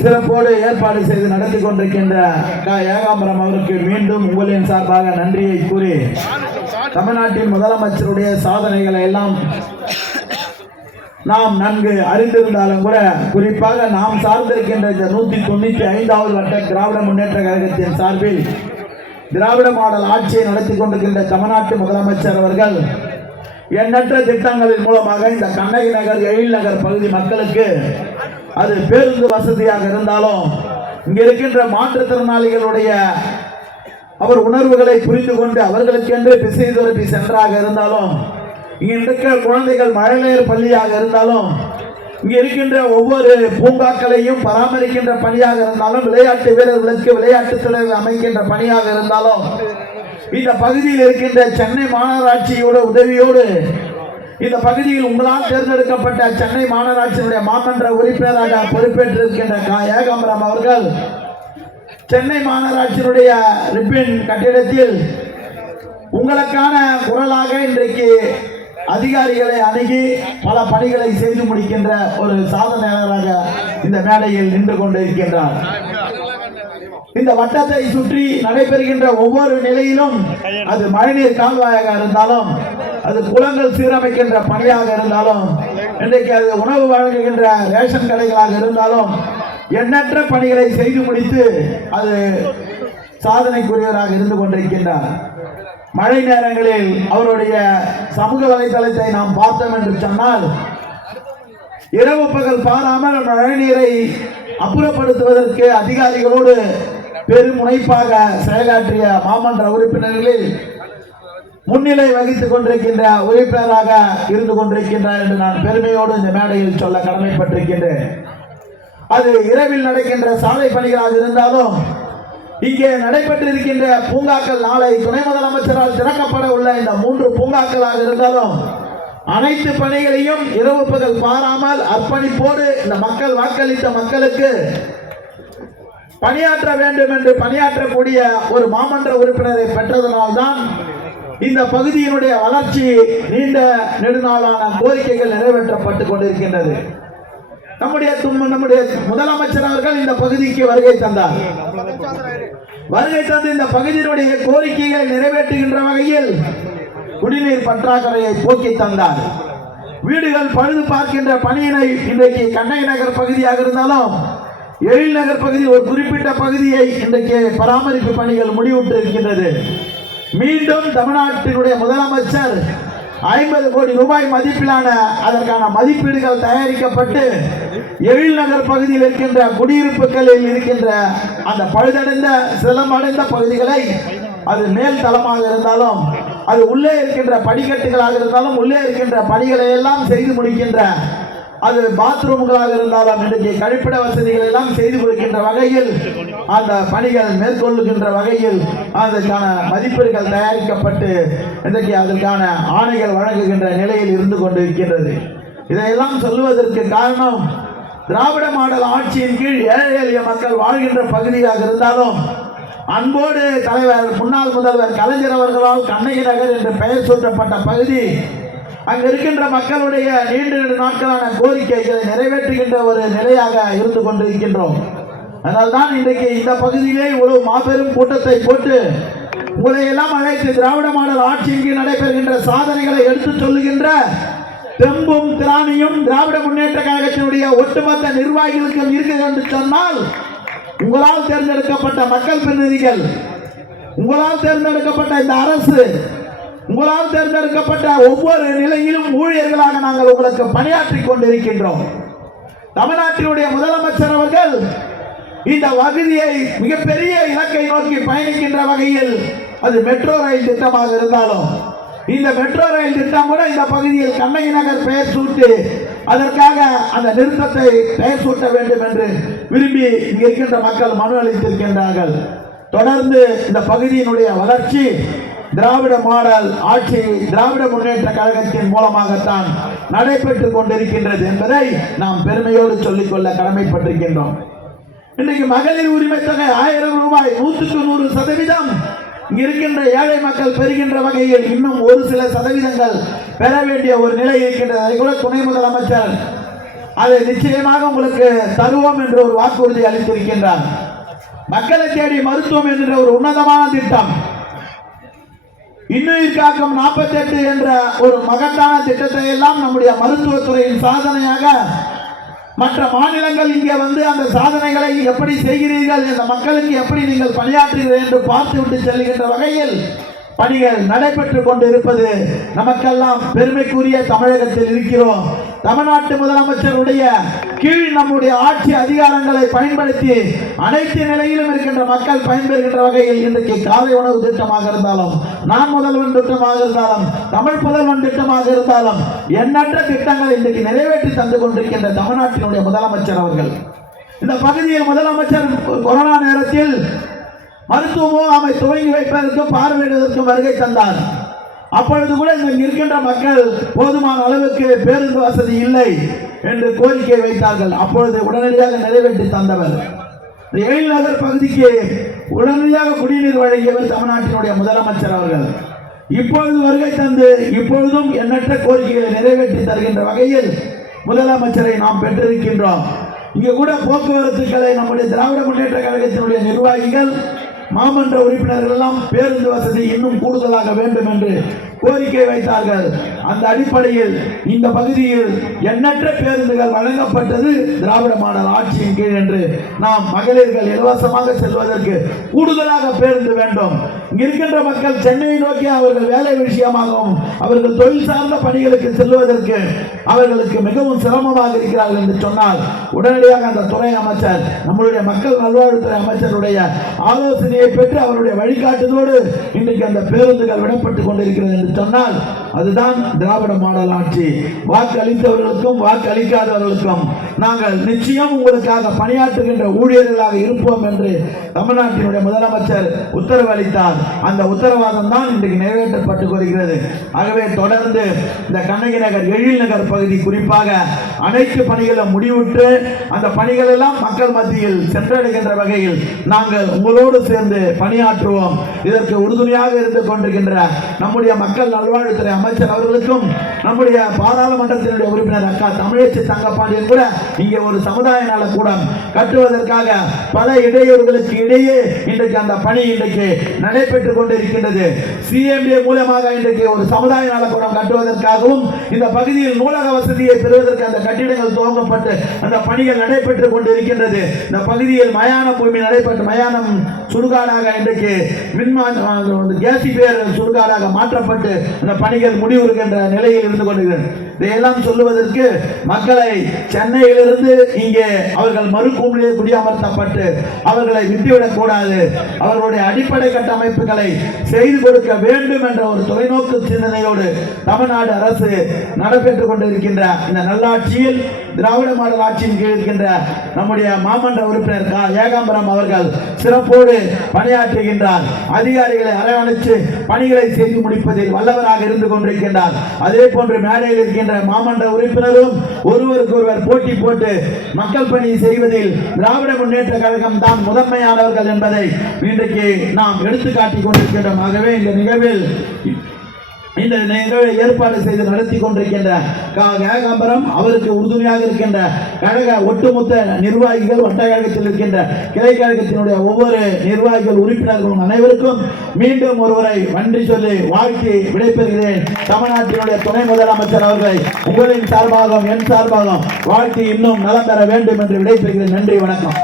சிறப்போடு ஏற்பாடு செய்து நடத்தி கொண்டிருக்கின்ற ஏகாம்பரம் அவருக்கு மீண்டும் உங்களின் சார்பாக நன்றியை கூறி தமிழ்நாட்டின் முதலமைச்சருடைய சாதனைகளை எல்லாம் நாம் நன்கு அறிந்திருந்தாலும் கூட குறிப்பாக நாம் சார்ந்திருக்கின்ற இந்த 195வது வட்ட திராவிட முன்னேற்ற கழகத்தின் சார்பில் திராவிட மாடல் ஆட்சியை நடத்தி கொண்டிருக்கின்ற தமிழ்நாட்டு முதலமைச்சர் அவர்கள் எண்ணற்ற திட்டங்களின் மூலமாக இந்த கண்ணகி நகர் எழில் நகர் பகுதி மக்களுக்கு அது பேருந்து வசதியாக இருந்தாலும் இங்க இருக்கின்ற மாற்றுத்திறனாளிகளுடைய அவர் உணர்வுகளை புரிந்து கொண்டு அவர்களுக்கென்று பிசியோதெரபி சென்டராக இருந்தாலும் இங்க இருக்கிற குழந்தைகள் மழலையர் பள்ளியாக இருந்தாலும் இங்க இருக்கின்ற ஒவ்வொரு பூங்காக்களையும் பராமரிக்கின்ற பணியாக இருந்தாலும் விளையாட்டு வீரர்களுக்கு விளையாட்டு துறைகள் அமைக்கின்ற பணியாக இருந்தாலும் இந்த பகுதியில் இருக்கின்ற சென்னை மாநகராட்சியோட உதவியோடு இந்த பகுதியில் உங்களால் தேர்ந்தெடுக்கப்பட்ட சென்னை மாநகராட்சியினுடைய மாமன்ற உறுப்பினராக பொறுப்பேற்றிருக்கின்ற ஏகாம்பரம் அவர்கள் சென்னை மாநகராட்சியினுடைய ரிப்பன் கட்டிடத்தில் உங்களுக்கான குரலாக இன்றைக்கு அதிகாரிகளை அணுகி பல பணிகளை செய்து முடிக்கின்ற ஒரு சாதனையாளராக இந்த மேடையில் நின்று கொண்டிருக்கின்றார். இந்த வட்டத்தை சுற்றி நடைபெறுகின்ற ஒவ்வொரு நிலையிலும் அது மழைநீர் கால்வாயாக இருந்தாலும் அது குளங்கள் சீரமைக்கின்ற பணியாக இருந்தாலும் இன்றைக்கு அது உணவு வழங்குகின்ற ரேஷன் கடைகளாக இருந்தாலும் எண்ணற்ற பணிகளை செய்து முடித்து அது சாதனைக்குரியவராக இருந்து கொண்டிருக்கின்றார். மழை நேரங்களில் அவருடைய சமூக வலைதளத்தை நாம் பார்த்தோம் என்று சொன்னால் இரவு பகல் பாராமல் மழை நீரை அப்புறப்படுத்துவதற்கு அதிகாரிகளோடு பெரும் முனைப்பாக செயலாற்றிய மாமன்ற உறுப்பினர்களில் முன்னிலை வகித்துக் கொண்டிருக்கின்ற உறுப்பினராக இருந்து கொண்டிருக்கின்றார் என்று நான் பெருமையோடு இந்த மேடையில் சொல்ல கடமைப்பட்டிருக்கின்றேன். அது இரவில் நடக்கின்ற சாலை பணிகளாக இருந்தாலும் இங்கே நடைபெற்றிருக்கின்ற பூங்காக்கள் நாளை துணை முதலமைச்சரால் திறக்கப்பட உள்ள இந்த 3 பூங்காக்களாக இருந்தாலும் அனைத்து பணிகளையும் இரவு பகல் பாராமல் அர்ப்பணிப்போடு இந்த மக்கள் வாக்களித்த மக்களுக்கு பணியாற்ற வேண்டும் என்று பணியாற்றக்கூடிய ஒரு மாமன்ற உறுப்பினரை பெற்றதனால்தான் இந்த பகுதியினுடைய வளர்ச்சி நீண்ட நெடுநாளான கோரிக்கைகள் நிறைவேற்றப்பட்டுக் கொண்டிருக்கின்றது. நம்முடைய முதலமைச்சர் அவர்கள் இந்த பகுதிக்கு வருகை தந்தார். வருகை தந்து இந்த பகுதியினுடைய கோரிக்கைகளை நிறைவேற்றுகின்ற வகையில் குடிநீர் பற்றாக்குறையை போக்கி தந்தார். வீடுகள் பழுது பார்க்கின்ற பணியினை இன்றைக்கு கண்ணகி நகர் பகுதியாக இருந்தாலும் எழில் நகர் பகுதி ஒரு குறிப்பிட்ட பகுதியை இன்றைக்கு பராமரிப்பு பணிகள் முடிவுற்று இருக்கின்றது. மீண்டும் தமிழ்நாட்டினுடைய முதலமைச்சர் 50 கோடி ரூபாய் மதிப்பிலான அதற்கான மதிப்பீடுகள் தயாரிக்கப்பட்டு எழில் நகர் பகுதியில் இருக்கின்ற குடியிருப்புகளில் இருக்கின்ற அந்த பழுதடைந்த சிலமடைந்த பகுதிகளை அது மேல் தளமாக இருந்தாலும் அது உள்ளே இருக்கின்ற படிக்கட்டுகளாக இருந்தாலும் உள்ளே இருக்கின்ற பணிகளை எல்லாம் செய்து முடிக்கின்ற அது பாத்ரூம்களாக இருந்தாலும் இன்றைக்கு கழிப்பிட வசதிகள் எல்லாம் செய்து கொடுக்கின்ற வகையில் அந்த பணிகள் மேற்கொள்ளுகின்ற வகையில் அதற்கான மதிப்பீடுகள் தயாரிக்கப்பட்டு இன்றைக்கு அதற்கான ஆணைகள் வழங்குகின்ற நிலையில் இருந்து கொண்டிருக்கின்றது. இதையெல்லாம் சொல்லுவதற்கு காரணம் திராவிட மாடல் ஆட்சியின் கீழ் ஏழை எளிய மக்கள் வாழ்கின்ற பகுதியாக இருந்தாலும் அன்போடு தலைவர் முன்னாள் முதல்வர் கலைஞர் அவர்களால் கண்ணகி நகர் என்று பெயர் சூட்டப்பட்ட பகுதி அங்கு இருக்கின்ற மக்களுடைய நீண்ட நாட்களான கோரிக்கைகளை நிறைவேற்றுகின்ற ஒரு நிலையாக இருந்து கொண்டிருக்கின்றோம். அதனால்தான் இன்றைக்கு இந்த பகுதியிலே இவ்வளவு மாபெரும் கூட்டத்தை போட்டு உங்களை எல்லாம் அழைத்து திராவிட மாடல் ஆட்சிக்கு நடைபெறுகின்ற சாதனைகளை எடுத்து சொல்லுகின்ற தெம்பும் திராணியும் திராவிட முன்னேற்ற கழகத்தினுடைய ஒட்டுமொத்த நிர்வாகிகளுக்கும் இருக்கிறது என்று சொன்னால் உங்களால் தேர்ந்தெடுக்கப்பட்ட மக்கள் பிரதிநிதிகள், உங்களால் தேர்ந்தெடுக்கப்பட்ட இந்த அரசு, உங்களால் தேர்ந்தெடுக்கப்பட்ட ஒவ்வொரு நிலையிலும் ஊழியர்களாக நாங்கள் உங்களுக்கு பணியாற்றிக் கொண்டிருக்கின்றோம். தமிழ்நாட்டினுடைய முதலமைச்சர் அவர்கள் இந்த பகுதியை மிகப்பெரிய இலக்கை நோக்கி பயணிக்கின்ற வகையில் அது மெட்ரோ ரயில் திட்டமாக இருந்தாலும் இந்த மெட்ரோ ரயில் திட்டம் கூட இந்த பகுதியில் கண்ணகி நகர் பெயர் சூட்டி அதற்காக அந்த நிறுத்தத்தை பெயர் சூட்ட வேண்டும் என்று விரும்பி இங்கு இருக்கின்ற மக்கள் மனு அளித்திருக்கின்றார்கள். தொடர்ந்து இந்த பகுதியினுடைய வளர்ச்சி திராவிட மாடல் ஆட்சி திராவிட முன்னேற்ற கழகத்தின் மூலமாகத்தான் நடைபெற்றுக் கொண்டிருக்கின்றது என்பதை நாம் பெருமையோடு சொல்லிக்கொள்ள கடமைப்பட்டிருக்கின்றோம். இன்றைக்கு மகளிர் உரிமை தொகை 1000 ரூபாய் 100% இங்க இருக்கின்ற ஏழை மக்கள் பெறுகின்ற வகையில் இன்னும் ஒரு சில சதவீதங்கள் பெற வேண்டிய ஒரு நிலை இருக்கின்றது. அதை கூட துணை முதலமைச்சர் அதை நிச்சயமாக உங்களுக்கு தருவோம் என்று ஒரு வாக்குறுதி அளித்திருக்கின்றார். மக்களை தேடி மருத்துவம் என்கிற ஒரு உன்னதமான திட்டம், இன்னுயிர் காக்கும் 48 என்ற ஒரு மகத்தான திட்டத்தை எல்லாம் நம்முடைய மருத்துவத்துறையின் சாதனையாக மற்ற மாநிலங்கள் இங்கே வந்து அந்த சாதனைகளை எப்படி செய்கிறீர்கள், இந்த மக்களுக்கு எப்படி நீங்கள் பணியாற்றுகிறீர்கள் என்று பார்த்துவிட்டு செல்கின்ற வகையில் பணிகள் நடைபெற்றுக் கொண்டிருப்பது நமக்கெல்லாம் பெருமைக்குரிய தமிழகத்தில் இருக்கிறோம். தமிழ்நாட்டு முதலமைச்சருடைய கீழ் நம்முடைய ஆட்சி அதிகாரங்களை பயன்படுத்தி அனைத்து நிலையிலும் இருக்கின்ற மக்கள் பயன்பெறுகின்ற வகையில் இன்றைக்கு காலை உணவு திட்டமாக இருந்தாலும், நான் முதல்வன் திட்டமாக இருந்தாலும், தமிழ் புதல்வன் திட்டமாக இருந்தாலும் எண்ணற்ற திட்டங்கள் இன்றைக்கு நிறைவேற்றி தந்து கொண்டிருக்கின்ற தமிழ்நாட்டினுடைய முதலமைச்சர் அவர்கள் இந்த பகுதியில் முதலமைச்சர் கொரோனா நேரத்தில் மருத்துவ முகாமை துவங்கி வைப்பதற்கும் பார்வையிடுவதற்கும் வருகை தந்தார். அப்பொழுது கூட இங்கு இருக்கின்ற மக்கள் போதுமான அளவுக்கு பேருந்து வசதி இல்லை என்று கோரிக்கை வைத்தார்கள். அப்பொழுது உடனடியாக நிறைவேற்றி தந்தவர். எழில் நகர் பகுதிக்கு உடனடியாக குடிநீர் வழங்கியவர் தமிழ்நாட்டினுடைய முதலமைச்சர் அவர்கள். இப்பொழுது வருகை தந்து இப்பொழுதும் எண்ணற்ற கோரிக்கைகளை நிறைவேற்றி தருகின்ற வகையில் முதலமைச்சரை நாம் பெற்றிருக்கின்றோம். இங்கு கூட போக்குவரத்துக்களை நம்முடைய திராவிட முன்னேற்ற கழகத்தினுடைய நிர்வாகிகள், மாமன்ற உறுப்பினர்கள் எல்லாம் பேருந்து வசதி இன்னும் கூடுதலாக வேண்டும் என்று கோரிக்கை வைத்தார்கள். அந்த அடிப்படையில் இந்த பகுதியில் எண்ணற்ற பேருந்துகள் வழங்கப்பட்டது திராவிட மாடல் ஆட்சியின் கீழ் என்று நாம் மகளிர்கள் இலவசமாக செல்வதற்கு கூடுதலாக பேருந்து வேண்டும். இங்க இருக்கின்ற மக்கள் சென்னையை நோக்கி அவர்கள் வேலை விஷயமாகவும் அவர்கள் தொழில் சார்ந்த பணிகளுக்கு செல்வதற்கு அவர்களுக்கு மிகவும் சிரமமாக இருக்கிறார்கள் என்று சொன்னால் உடனடியாக அந்த துறை அமைச்சர், நம்முடைய மக்கள் நல்வாழ்வுத்துறை அமைச்சருடைய ஆலோசனையை பெற்று அவருடைய வழிகாட்டுதோடு இன்றைக்கு அந்த பேருந்துகள் விடப்பட்டுக் கொண்டிருக்கிறது என்று சொன்னால் அதுதான் திராவிட மாடல் ஆட்சி. வாக்கு அளித்தவர்களுக்கும் வாக்கு அளிக்காதவர்களுக்கும் நாங்கள் நிச்சயம் உங்களுக்காக பணியாற்றுகின்ற ஊழியர்களாக இருப்போம் என்று தமிழ்நாட்டினுடைய முதலமைச்சர் உத்தரவு அளித்தார். அந்த உத்தரவாதம் தான் இன்றைக்கு நிறைவேற்றப்பட்டு வருகிறது. ஆகவே தொடர்ந்து இந்த கண்ணகி நகர், எழில் நகர் பகுதி குறிப்பாக அனைத்து பணிகளும் முடிவுற்று அந்த பணிகள் எல்லாம் மக்கள் மத்தியில் சென்றடைகின்ற வகையில் நாங்கள் உங்களோடு சேர்ந்து பணியாற்றுவோம். இதற்கு உறுதுணையாக இருந்து கொண்டிருக்கின்ற நம்முடைய மக்கள் நல்வாழ்வுத்துறை அமைச்சர் அவர்களுக்கும் நம்முடைய பாராளுமன்றத்தினுடைய உறுப்பினர் அக்கா தமிழச்சி தங்கப்பாண்டியன் கூட இங்கே ஒரு சமுதாய நல கூடம் கட்டுவதற்காக பல இடையூறுகளுக்கு இடையே இன்றைக்கு அந்த பணி இன்றைக்கு நடைபெற்றுக் கொண்டிருக்கின்றது. சிஎம்ஏ மூலமாக இன்றைக்கு ஒரு சமுதாய நல கூடம் கட்டுவதற்காகவும் இந்த பகுதியில் நூலக வசதியை பெறுவதற்கு அந்த கட்டிடங்கள் துவங்கப்பட்டு அந்த பணிகள் நடைபெற்றுக் கொண்டிருக்கின்றது. இந்த பகுதியில் மயான பூமி நடைபெற்று மயானம் சுடுகாடாக இன்றைக்கு கேசிபியர் சுடுகாடாக மாற்றப்பட்டு அந்த பணிகள் முடிவுறுகின்ற நிலையில் இருந்து கொண்டிருக்கிறது. இதையெல்லாம் சொல்லுவதற்கு மக்களை சென்னையிலிருந்து இங்கே அவர்கள் மறுகூண்டிலே குடியமர்த்தப்பட்டு அவர்களை விட்டுவிடக் கூடாது, அவர்களுடைய அடிப்படை கட்டமைப்புகளை செய்து கொடுக்க வேண்டும் என்ற ஒரு தொலைநோக்கு சிந்தனையோடு தமிழ்நாடு அரசு நடைபெற்றுக் கொண்டிருக்கின்ற இந்த நல்லாட்சியில் திராவிட மாடல் ஆட்சியின் கீழ் இருக்கின்ற நம்முடைய மாமன்ற உறுப்பினர் ஏகாம்பரம் அவர்கள் சிறப்போடு பணியாற்றுகின்றார். அதிகாரிகளை அரவணைத்து பணிகளை செய்து முடிப்பதில் வல்லவராக இருந்து கொண்டிருக்கின்றார். அதே போன்று மேடையில் இருக்கின்ற மாமன்ற உறுப்பினரும் ஒருவருக்கு ஒருவர் போட்டி போட்டு மக்கள் பணி செய்வதில் திராவிட முன்னேற்ற கழகம் தான் முதன்மையானவர்கள் என்பதை இன்றைக்கு நாம் எடுத்துக்காட்டிக் கொண்டிருக்கின்றோம். ஆகவே இந்த நிகழ்வில் ஏற்பாடு செய்து நடத்தி கொண்டிருக்கின்ற ஏகாம்பரம் அவருக்கு உறுதுணையாக இருக்கின்ற கழக ஒட்டுமொத்த நிர்வாகிகள், வட்ட கழகத்தில் இருக்கின்ற கிளை கழகத்தினுடைய ஒவ்வொரு நிர்வாகிகள், உறுப்பினர்களும் அனைவருக்கும் மீண்டும் ஒருவரை நன்றி சொல்லி வாழ்த்தி விடைபெறுகிறேன். தமிழ்நாட்டினுடைய துணை முதலமைச்சர் அவர்களை உங்களின் சார்பாகவும் என் சார்பாகவும் வாழ்த்தி இன்னும் நலம் பெற வேண்டும் என்று விடைபெறுகிறேன். நன்றி, வணக்கம்.